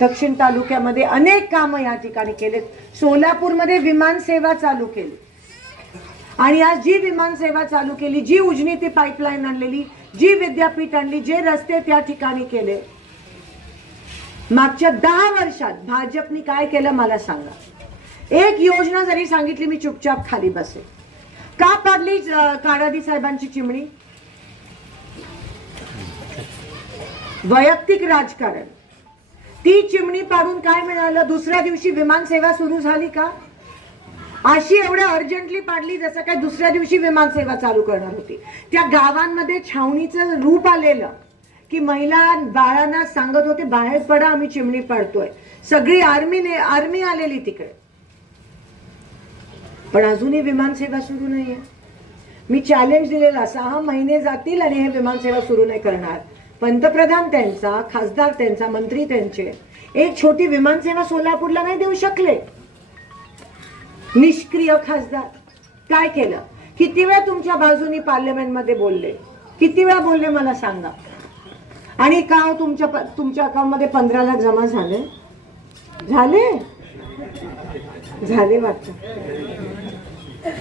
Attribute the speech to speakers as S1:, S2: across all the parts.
S1: दक्षिण तालुक्यामध्ये अनेक कामं या ठिकाणी केलेत सोलापूरमध्ये विमानसेवा चालू केली आणि आज जी विमानसेवा चालू केली जी उजनी ती पाईपलाईन आणलेली जी विद्यापीठ आणली जे रस्ते त्या ठिकाणी केले मागच्या दहा वर्षात भाजपनी काय केलं मला सांगा एक योजना जरी सांगितली मी चुपचाप खाली बसे का पाडली काडादी साहेबांची चिमणी वैयक्तिक राजकारण ती चिमणी पाडून काय मिळालं दुसऱ्या दिवशी विमानसेवा सुरू झाली का अशी एवढ्या अर्जंटली पाडली जसं काय दुसऱ्या दिवशी विमानसेवा चालू करणार होती त्या गावांमध्ये छावणीचं रूप आलेलं की महिला बाळांना सांगत होते बाहेर पडा आम्ही चिमणी पाडतोय सगळी आर्मीने आर्मी आलेली तिकडे पण अजूनही विमानसेवा सुरू नाहीये मी चॅलेंज दिलेला सहा महिने जातील आणि हे विमानसेवा सुरू नाही करणार पंतप्रधान त्यांचा खासदार त्यांचा मंत्री त्यांचे एक छोटी विमानसेवा सोलापूरला नाही देऊ शकले निष्क्रिय खासदार काय केलं किती वेळा तुमच्या बाजूनी पार्लमेंटमध्ये बोलले किती वेळा बोलले मला सांगा आणि का हो तुमच्या तुमच्या अकाउंटमध्ये पंधरा लाख जमा झाले झाले झाले वाटत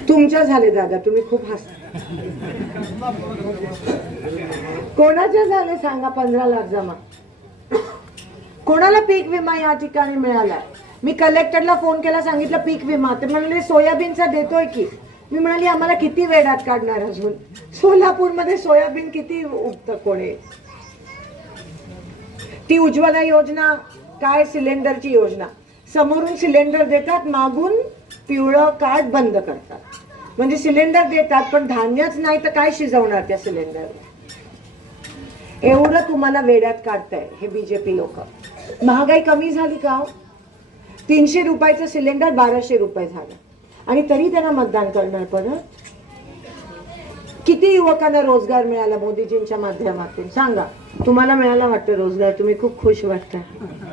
S1: तुमच्या झाले दादा तुम्ही खूप हस कोणाच्या झाले सांगा पंधरा लाख जमा कोणाला पीक विमा या ठिकाणी मिळाला मी कलेक्टरला फोन केला सांगितलं पीक विमा ते म्हणाले सोयाबीनचा देतोय की मी म्हणाली आम्हाला किती वेळात काढणार अजून सोलापूरमध्ये सोयाबीन किती उगतं कोणी ती उज्ज्वला योजना काय सिलेंडरची योजना समोरून सिलेंडर देतात मागून पिवळं कार्ड बंद करतात म्हणजे सिलेंडर देतात पण धान्यच नाही तर काय शिजवणार त्या सिलेंडर एवढं तुम्हाला वेड्यात काढताय हे बीजेपी लोक महागाई कमी झाली का हो? तीनशे रुपयाचं सिलेंडर बाराशे रुपये झालं आणि तरी त्यांना मतदान करणार परत किती युवकांना रोजगार मिळाला मोदीजींच्या माध्यमातून सांगा तुम्हाला मिळाला वाटतं रोजगार तुम्ही खूप खुश वाटता